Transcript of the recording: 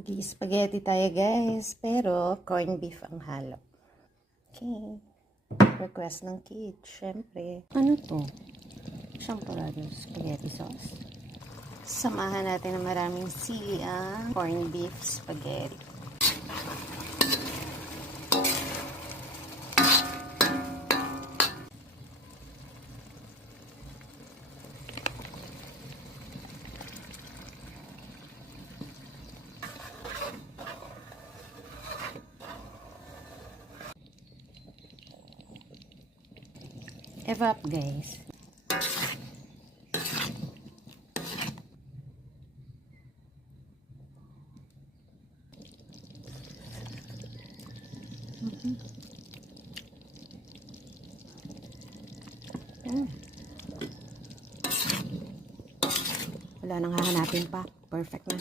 Mag-i-spaghetti tayo guys, pero corned beef ang halo. Okay. Request ng kids, syempre. Ano to? Champorado spaghetti sauce. Samahan natin ng maraming sili ang corned beef spaghetti. Evap guys. Wala nang hahanapin pa. Perfect na.